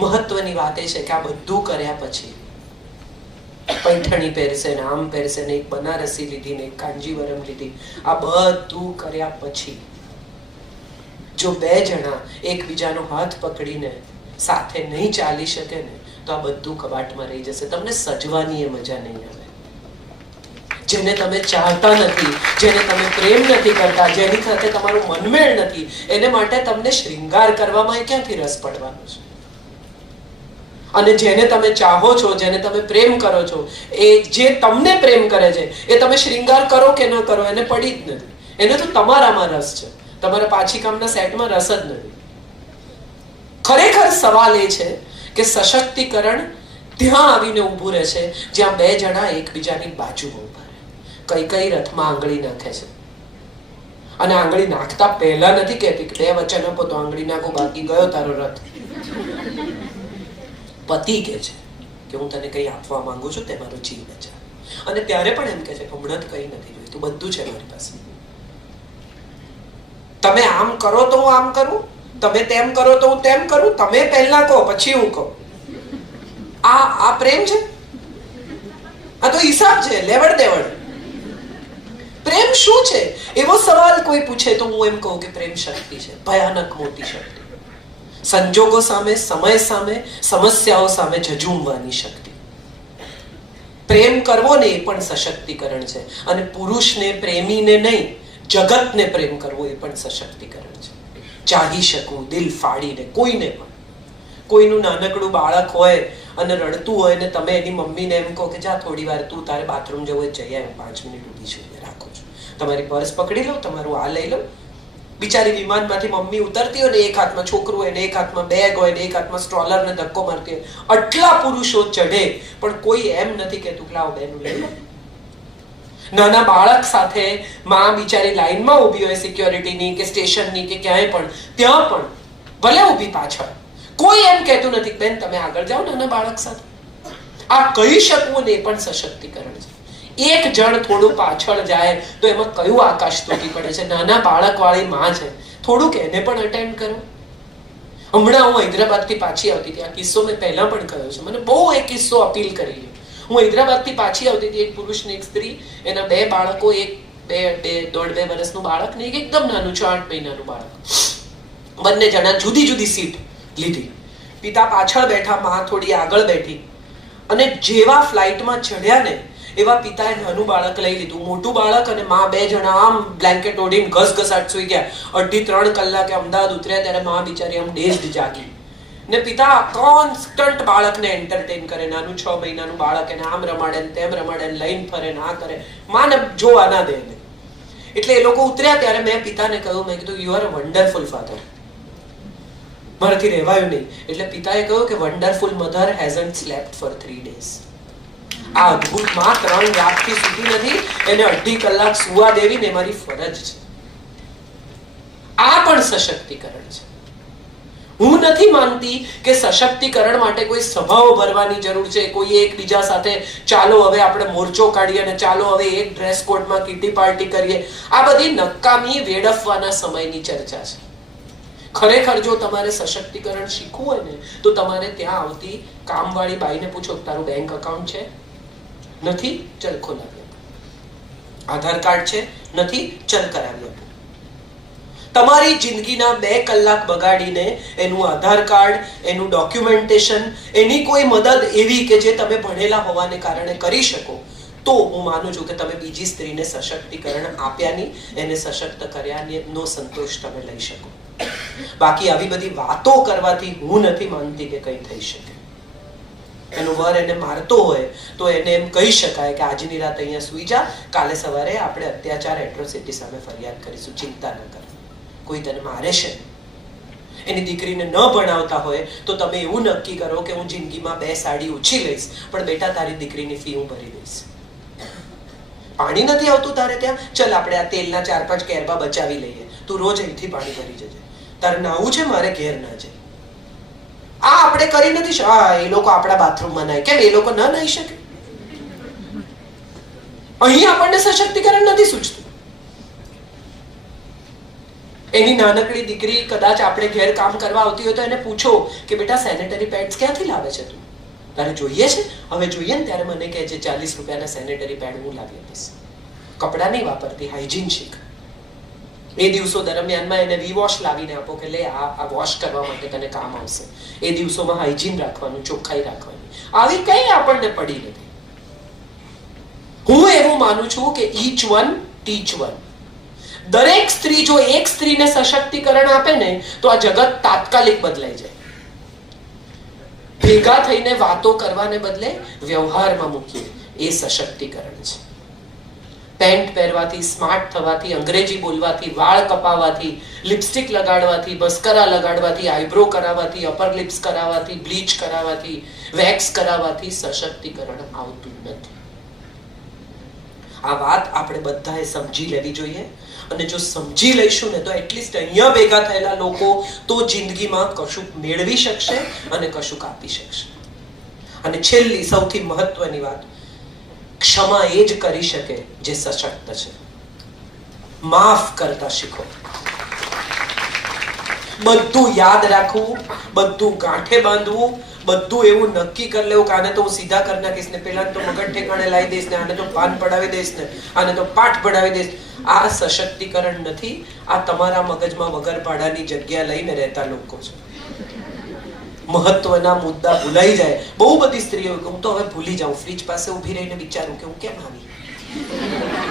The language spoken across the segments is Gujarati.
મહત્વની વાત એ છે કે આ બધું કર્યા પછી પૈઠણી પહેરશે ને આમ પહેરશે ને એક બનારસી લીધી ને એક કાંજીવરમ લીધી, આ બધું કર્યા પછી જો બે જણા એકબીજાનો હાથ પકડીને સાથે નહીં ચાલી શકે ને તો આ બધું કબાટમાં રહી જશે. તમને સજવાની એ મજા નહીં આવે. જેને તમે ચાહતા નથી, જેને તમે પ્રેમ નથી કરતા, જેની સાથે તમારું મનમેળ નથી, એને માટે તમને શ્રૃંગાર કરવામાં ક્યાંથી રસ પડવાનો છે? અને જેને તમે ચાહો છો, જેને તમે પ્રેમ કરો છો, એ જે તમને પ્રેમ કરે છે એ તમે શ્રૃંગાર કરો કે ન કરો એને પડી જ નથી. એને તો તમારામાં રસ છે, તમારા પાછી કામના સેટમાં રસ જ નથી. ખરેખર સવાલ એ છે કે સશક્તિકરણ ત્યાં આવીને ઊભું રહે છે જ્યાં બે જણા એકબીજાની બાજુમાં ઊભા રહે. કઈ કઈ રથમાં આંગળી નાખે છે અને આંગળી નાખતા પહેલા નથી કહેતી કે બે વચન આપો તો આંગળી નાખો, બાકી ગયો તારો રથ. પતિ કહે છે કે હું તને કઈ આપવા માંગુ છું, તે મારો જીવ બચા. અને ત્યારે પણ એમ કહે છે હમણાં તો કઈ નથી જોઈતું, બધું છે મારી પાસે. તમે આમ કરો તો હું આમ કરું, તમે તેમ કરો તો હું તેમ કરું, તમે પહેલા કહો પછી હું કહું. આ પ્રેમ છે? આ તો હિસાબ છે, લેવડ દેવડ. પ્રેમ શું છે એવો સવાલ કોઈ પૂછે તો હું એમ કહું કે પ્રેમ શક્તિ છે, ભયાનક મોટી શક્તિ. સંજોગો સામે, સમય સામે, સમસ્યાઓ સામે ઝઝૂમવાની શક્તિ. પ્રેમ કરવો ને એ પણ સશક્તિકરણ છે. અને પુરુષને, પ્રેમીને નહીં, જગતને પ્રેમ કરવો એ પણ સશક્તિકરણ છે. ચાહી શકવું દિલ ફાડીને કોઈને પણ. કોઈનું નાનકડું બાળક હોય અને રડતું હોય ને તમે એની મમ્મીને એમ કહો કે જા થોડી વાર તું તારે બાથરૂમ જવું હોય જઈ આવ, 5 મિનિટ ઊભી છું, રાખો છો. તમારી પર્સ પકડી લો, તમારું આ લઈ લો. બિચારી વિમાનમાંથી મમ્મી ઉતરતી હોય ને એક હાથમાં છોકરું હોય ને એક હાથમાં બેગ હોય ને એક હાથમાં સ્ટ્રોલર ને ધક્કો મારતી હોય. આટલા પુરુષો ચઢે પણ કોઈ એમ નથી કહેતું કે લાવો બેનું લઈ લો. નાના બાળક સાથે માં બિચારી લાઈનમાં ઊભી હોય સિક્યોરિટીની કે સ્ટેશનની કે ક્યાંય પણ, ત્યાં પણ ભલે ઊભી પાછળ, કોઈ એમ કહેતું નથી બેન તમે આગળ જાઓ નાના બાળક સાથે. આ કહી શકવું ને એ પણ સશક્તિકરણ છે. એક જણ થોડું પાછળ જાય તો એમાં કયું આકાશ તૂટી પડે છે. નાના બાળક વાળી માં છે, થોડુંક એને પણ અટેન્ડ કરો. હમણાં હું હૈદરાબાદથી પાછી આવતી હતી, આ કિસ્સો મેં પહેલા પણ કહ્યો છે, મને બહુ એ કિસ્સો અપીલ કરી. હું હૈદરાબાદથી પાછી આવતી હતી, એક પુરુષ ને એક સ્ત્રી, એના 2 બાળકો, એક 1.5-2 વર્ષનું બાળક ને એક એકદમ નાનું 8 મહિનાનું બાળક. બંને જણા જુદી જુદી સીટ લીધી. પિતા પાછળ બેઠા, માં થોડી આગળ બેઠી. અને જેવા ફ્લાઇટમાં ચડ્યા ને એવા પિતાએ નાનું બાળક લઈ લીધું. મોટું બાળક અને માં 2 જણા આમ બ્લેન્કેટ ઓઢીને ઘસઘસાટ સુઈ ગયા. 2.5-3 કલાકે અમદાવાદ ઉતર્યા ત્યારે માં બિચારી આમ ડેઝડ જાગી. ને પિતા કોન્સ્ટન્ટ બાળકને એન્ટરટેન કરે. નાનું 6 મહિનાનું બાળક એને આમ રમાડે ને તેમ રમાડે ને લઈને ફરે ને આ કરે, માને જોવા ના દે. એટલે એ લોકો ઉતર્યા ત્યારે મેં પિતાને કહ્યું, મેં કીધું you are a wonderful father. મારાથી રહેવાયું નહીં. એટલે પિતાએ કહ્યું કે wonderful mother hasn't slept for 3 days. આ અદ્ભુત માં 3 રાતથી સૂતી નથી, એને 2.5 કલાક સુવા દેવી ને મારી ફરજ છે. આ પણ સશક્તિકરણ છે. હું નથી માનતી કે સશક્તિકરણ માટે કોઈ સભાઓ ભરવાની જરૂર છે, કોઈ એકબીજા સાથે ચાલો હવે આપણે મોરચો કાઢીએ અને ચાલો હવે એક ડ્રેસ કોડમાં કિટી પાર્ટી કરીએ. આ બધી નકામી વેડફવાના સમયની ચર્ચા છે. ખરેખર જો તમારે સશક્તિકરણ શીખવું હોય ને તો તમારે ત્યાં આવતી કામવાળી બાઈને પૂછો તારું બેંક એકાઉન્ટ છે? નથી? ચલ ખોલાવી આપો. આધાર કાર્ડ છે? નથી? ચલ કરાવી આપો. તમારી જિંદગીના 2 કલાક બગાડીને એનું આધાર કાર્ડ, એનું ડોક્યુમેન્ટેશન, એની કોઈ મદદ એવી કે જે તમે ભણેલા હોવાને કારણે કરી શકો, તો હું માનું છું કે તમે બીજી સ્ત્રીને સશક્તિકરણ આપ્યાની, એને સશક્ત કર્યાનો સંતોષ તમે લઈ શકો. બાકી આવી બધી વાતો કરવાથી હું નથી માનતી કે કંઈ થઈ શકે. એનો વર એને મારતો હોય તો એને એમ કહી શકાય કે આજની રાત અહીંયા સુઈ જા, કાલે સવારે આપણે અત્યાચાર એટ્રોસિટી સામે ફરિયાદ કરીશું, ચિંતા ન કર. કોઈ તને મારે છે. એની દીકરીને ન ભણાવતા હોય તો તમે એવું નક્કી કરો કે હું જિંદગીમાં 2 સાડી ઓછી લઈશ, પણ બેટા તારી દીકરીની ફી હું ભરી દઈશ. પાણી નથી આવતું તારે ત્યાં, ચલ આપણે આ તેલના 4-5 કેરબા બચાવી લઈએ, તું રોજ અહીંથી પાણી ભરી જજે. તારે નાવું છે, મારે ઘેર ના જાય. આ આપણે કરી નથી. એ લોકો આપણા બાથરૂમમાં નાય. કેમ એ લોકો ન નાઈ શકે? અહીં આપણને સશક્તિકરણ નથી સૂચતું. એની નાનકડી દીકરી કદાચ આપણે ઘેર કામ કરવા આવતી હોય તો એને પૂછો કે બેટા સેનેટરી પેડ્સ ક્યાંથી લાવે છે તું? તારે જોઈએ છે? હવે જોઈએ ને ત્યારે મને કહે છે 40 રૂપિયાના સેનેટરી પેડ હું લાવી આપીશ. કપડા નહીં વાપરતી, હાઇજીન શીખ. એ દિવસો દરમિયાનમાં એને વી વોશ લાવીને આપો કે લે આ વોશ કરવા માટે તને કામ આવશે. એ દિવસોમાં હાઇજીન રાખવાનું, ચોખ્ખાઈ રાખવાની. આવી કઈ આપણને પડી નથી. હું એવું માનું છું કે ઈચ વન ટીચ વન. દરેક સ્ત્રી જો એક સ્ત્રીને સશક્તિકરણ આપે ને તો આ જગત તાત્કાલિક બદલાઈ જાય. ભેગા થઈને વાતો કરવાને બદલે વ્યવહારમાં મૂકીએ, એ સશક્તિકરણ છે. પેન્ટ પહેરવાથી, સ્માર્ટ થવાથી, અંગ્રેજી બોલવાથી, વાળ કપાવવાથી, લિપસ્ટિક લગાડવાથી, મસ્કરા લગાડવાથી, આઈબ્રો કરાવવાથી, અપર લિપ્સ કરાવવાથી, બ્લીચ કરાવવાથી, વેક્સ કરાવવાથી સશક્તિકરણ આવતું નથી. આ વાત આપણે બધાએ સમજી લેવી જોઈએ. અને જો સમજી લઈશું ને તો એટલીસ્ટ અહીંયા ભેગા થયેલા લોકો તો જિંદગીમાં કશુંક મેળવી શકશે અને કશુંક આપી શકશે. અને છેલ્લી સૌથી મહત્વની વાત, ક્ષમા એ જ કરી શકે જે સશક્ત છે. માફ કરતા શીખો. બધું યાદ રાખવું, બધું ગાંઠે બાંધવું, બધું એવું નક્કી કરી લેવું કે આને તો હું સીધા કરી નાખીશ ને, પેલા તો મગજ ઠેકાણે લાવી દઈશ ને, આને તો પાન પડાવી દઈશ ને, આને તો પાઠ પડાવી દઈશ. આ સશક્તિકરણ નથી. આ તમારા મગજમાં વગર ભાડાની જગ્યા લઈને રહેતા લોકો છે. મહત્વના મુદ્દા ભૂલાઈ જાય. બહુ બધી સ્ત્રીઓ હું તો હવે ભૂલી જાઉં, ફ્રીજ પાસે ઊભી રહીને વિચારું કે હું કેમ આવી,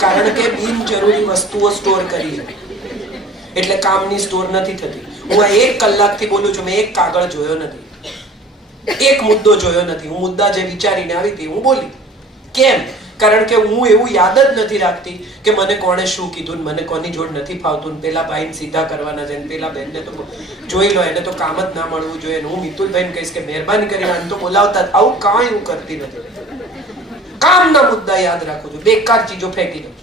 કારણ કે બિનજરૂરી વસ્તુઓ સ્ટોર કરી છે એટલે કામની સ્ટોર નથી થતી. હું આ 1 કલાકથી બોલું છું, મેં એક કાગળ જોયો નથી, એક મુદ્દો જોયો નથી. હું મુદ્દા જે વિચારીને આવી હતી હું બોલી. કેમ? કારણ કે હું એવું યાદ જ નથી રાખતી કે મને કોણે શું કીધું, મને કોની જોડ નથી ફાવતું, પેલા ભાઈને સીધા કરવાના છે, પેલા બેનને તો જોઈ લો, એને તો કામ જ ના મળવું જોઈએ. હું મિતુલભાઈને કહીશ કે મહેરબાની કરીને આને તો બોલાવતા. આવું કાંઈ હું કરતી નથી. કામના મુદ્દા યાદ રાખું છું, બેકાર ચીજો ફેંકી દઉં.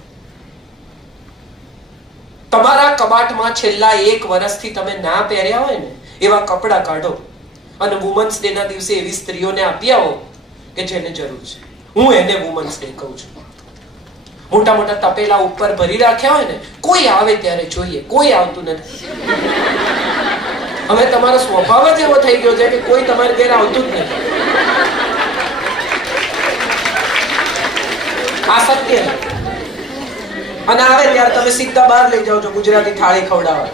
તમારા કબાટમાં છેલ્લા 1 વર્ષથી તમે ના પહેર્યા હોય ને એવા કપડા કાઢો અને વુમન્સ ડે ના દિવસે એવી સ્ત્રીઓને આપી આવો કે જેને જરૂર છે. હું એને વુમન્સ ડે કહું છું. મોટા મોટા તપેલા ઉપર ભરી રાખ્યા હોય ને, કોઈ આવે ત્યારે જોઈએ, કોઈ આવતું નથી. હવે તમારો સ્વભાવ જ એવો થઈ ગયો છે કે કોઈ તમારે ઘેર આવતું જ નથી. આ સત્ય. અને આવે ત્યારે તમે સીધા બહાર લઈ જાઓ છો ગુજરાતી થાળી ખવડાવવા.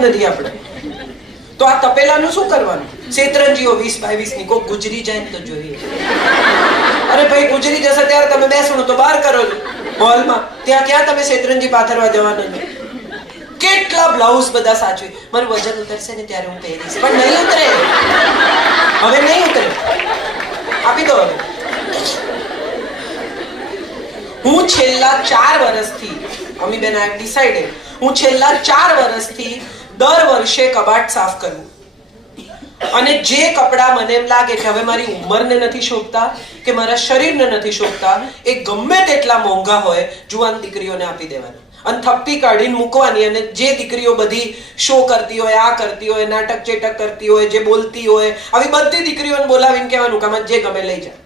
નથી આપણે તો આ તપેલાનું શું કરવાનું? શેતરંજીઓ 20 બાય 20 ની કોઈ ગુજરી જાય તો જોઈએ. અરે ભાઈ ગુજરી જશે ત્યારે તમે બેસણું તો બહાર કરો છો હોલમાં, ત્યાં ક્યાં તમે શેતરંજી પાથરવા જવાનું છે? કેટલા બ્લાઉઝ બધા સાચવી, મારું વજન ઉતરશે ને ત્યારે હું પહેરીશ, પણ નહીં ઉતરે. હવે નહીં ઉતરે, આપી દો. હવે હું છેલ્લા 4 વર્ષથી અમીબેન આઈ હેવ ડિસાઇડેડ, હું છેલ્લા 4 વર્ષથી દર વર્ષે કબાટ સાફ કરું. અને જે કપડા મને એમ લાગે કે હવે મારી ઉંમરને નથી શોભતા કે મારા શરીરને નથી શોભતા, એ ગમે તેટલા મોંઘા હોય, જુવાન દીકરીઓને આપી દેવાના અને થપ્પી કાઢીને મૂકવાની. અને જે દીકરીઓ બધી શો કરતી હોય, આ કરતી હોય, નાટક ચેટક કરતી હોય, જે બોલતી હોય, આવી બધી દીકરીઓને બોલાવીને કહેવાનું કે આમાં જે ગમે લઈ જાય.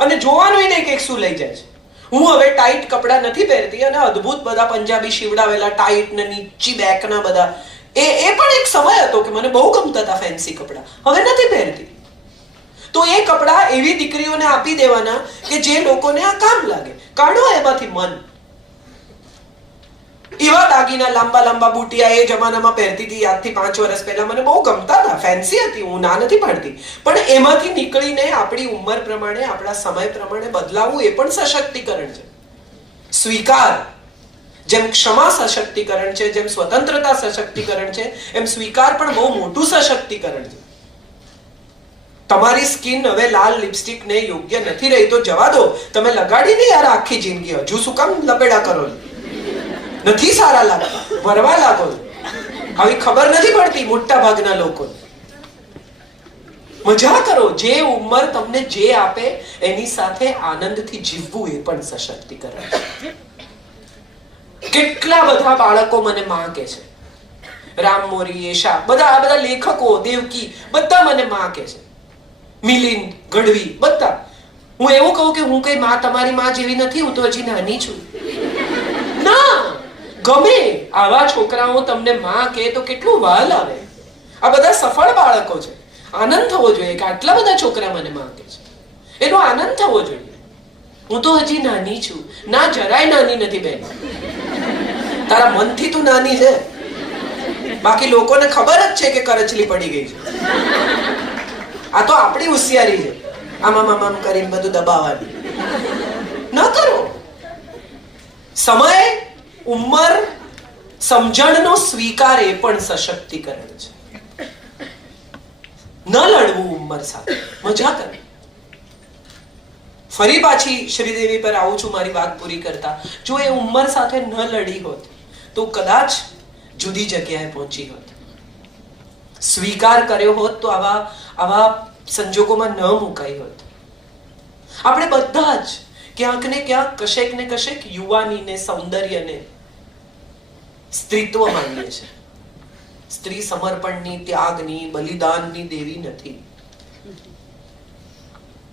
અને જોવાનું નહીં કે શું લઈ જાય છે. હું હવે ટાઈટ કપડા નથી પહેરતી અને અદ્ભુત બધા પંજાબી શીવડાવેલા ટાઈટ ને નીચી બેક ના બધા, એ પણ એક સમય હતો કે મને બહુ ગમતા હતા ફેન્સી કપડા. હવે નથી પહેરતી. તો એ કપડા એવી દીકરીઓને આપી દેવાના કે જે લોકોને આ કામ લાગે. કાઢો એમાંથી મન. એવા દાગીના લાંબા લાંબા બુટિયા એ જમાનામાં પહેરતી હતી, આજથી 5 વર્ષ પહેલા મને બહુ ગમતા હતા, ફેન્સી હતી, હું ના નથી પાડતી. પણ એમાંથી નીકળીને આપણી ઉંમર પ્રમાણે, આપણા સમય પ્રમાણે બદલાવું એ પણ સશક્તિકરણ છે. સ્વીકાર. જેમ ક્ષમા સશક્તિકરણ છે, જેમ સ્વતંત્રતા સશક્તિકરણ છે, એમ સ્વીકાર પણ બહુ મોટું સશક્તિકરણ છે. તમારી સ્કિન હવે લાલ લિપસ્ટિક ને યોગ્ય નથી રહી તો જવા દો, તમે લગાડી નહીં યાર આખી જિંદગી, હજુ શું કામ લપેડા કરો? નથી સારા લાગતા, ભરવા લાગો. આવી ખબર નથી પડતી મોટા ભાગના લોકો. મજા કરો. જે ઉંમર તમને જે આપે એની સાથે આનંદથી જીવવું એ પણ સશક્તિકરણ છે. કેટલા બધા બાળકો મને માં કે છે, રામ મોરી, એશા, બધા લેખકો, દેવકી, બધા મને માં કે છે, મિલિંદ ગઢવી, બધા. હું એવું કહું કે હું કઈ માં તમારી માં જેવી નથી, હું તો હજી નાની છું. ગમે આવા છોકરાઓ તમને માં કહે તો કેટલું વાલ આવે. આ બધા સફળ બાળકો છે. આનંદ થવો જોઈએ કે આટલા બધા છોકરા મને માં કહે છે. એનો આનંદ થવો જોઈએ. હું તો હજી નાની છું. ના, જરાય નાની નથી બેન. તારા મનથી તું નાની છે, બાકી લોકોને ખબર જ છે કે કરચલી પડી ગઈ છે. આ તો આપણી હોશિયારી છે, આમ કરીને બધું દબાવવાની. ન કરો. સમય, ઉંમર, સમજણનો સ્વીકાર એ પણ સશક્તિકરણ છે. ન લડવું ઉંમર સાથે, મજા કરે. ફરી પાછી શ્રીદેવી પર આવું છું મારી વાત પૂરી કરતા. જો એ ઉંમર સાથે ન લડી હોત તો કદાચ જુદી જગ્યાએ પહોંચી હોત. સ્વીકાર કર્યો હોત તો આવા સંજોગોમાં ન મુકાઈ હોત. આપણે બધા જ ક્યાંક ને ક્યાંક કશેક ને કશેક યુવાનીને, સૌંદર્યને સ્ત્રીત્વ માનીએ છે. સ્ત્રી સમર્પણની, ત્યાગની, બલિદાનની દેવી નથી.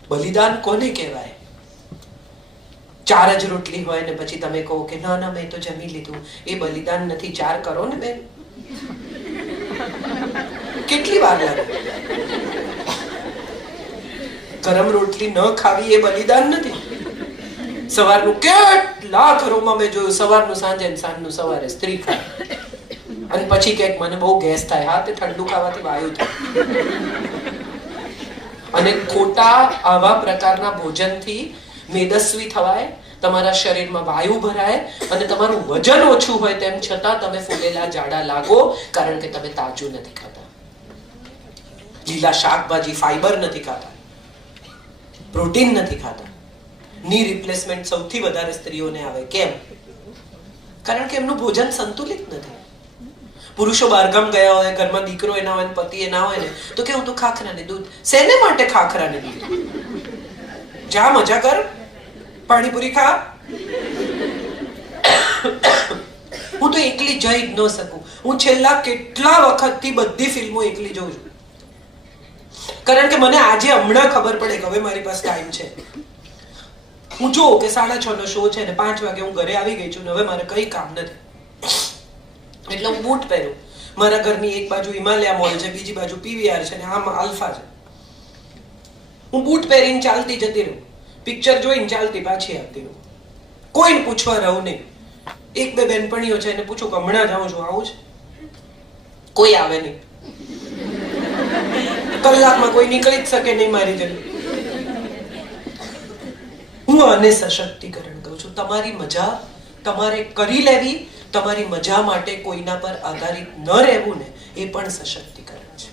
બલિદાન કોને કહેવાય? 4 જ રોટલી હોય ને પછી તમે કહો કે ના ના મેં તો જમી લીધું, એ બલિદાન નથી. 4 કરો ને બેન, કેટલી વાર લાગે? ગરમ રોટલી ન ખાવી એ બલિદાન નથી. સવારનું કેટલા ઘરોમાં મેં જોયું, સવારનું સાંજે, સાંજનું સવારે સ્ત્રી ખાય અને પછી કે મને બહુ ગેસ થાય. હા, તે ઠંડુ ખાવાથી વાયુ થાય. અને ખોટા આવા પ્રકારના ભોજનથી મેદસ્વી થવાય, તમારા શરીરમાં વાયુ ભરાય અને તમારું વજન ઓછું હોય તેમ છતાં તમે ફૂલેલા જાડા લાગો, કારણ કે તમે તાજું નથી ખાતા, લીલા શાકભાજી, ફાઈબર નથી ખાતા, પ્રોટીન નથી ખાતા. ની રિપ્લેસમેન્ટ સૌથી વધારે સ્ત્રીઓને આવે. કેમ? કારણ કે એમનું ભોજન સંતુલિત નથી. પુરુષો બહારગામ ગયા હોય, ઘરમાં દીકરો એના હોય, પતિ એના હોય ને તો કેવું, તો ખાખરા ને દૂધ. શેને માટે ખાખરા ને દૂધ? જા મજા કર, પાણીપુરી ખા. હું તો એકલી જઈ જ ન શકું. હું છેલ્લા કેટલા વખતથી બધી ફિલ્મો એકલી જોઉં છું, કારણ કે મને આજે હમણાં ખબર પડે કે હવે મારી પાસે ટાઈમ છે. હું જોઉં કે 6:30 નો શો છે ને 5 વાગે હું ઘરે આવી ગઈ છું ને હવે મારે કઈ કામ નથી, એટલે હું બૂટ પહેરું. મારા ઘરની એક બાજુ હિમાલયા મોલ છે, બીજી બાજુ પીવીઆર છે ને આમ આલ્ફા છે. હું બૂટ પહેરીને ચાલતી જતી રહું, પિક્ચર જોઈને ચાલતી પાછી આવતી રહું. કોઈને પૂછવા રહું નહીં. 1-2 બેનપણીઓ છે એને પૂછું કે હમણાં જાઉં છું, આવું છે? કોઈ આવે નહીં. કલાકમાં કોઈ નીકળી જ શકે નહીં મારી જેમ. હું આને સશક્તિકરણ કહું છું. તમારી મજા તમારે કરી લેવી. તમારી મજા માટે કોઈના પર આધારિત ન રહેવું ને, એ પણ સશક્તિકરણ છે.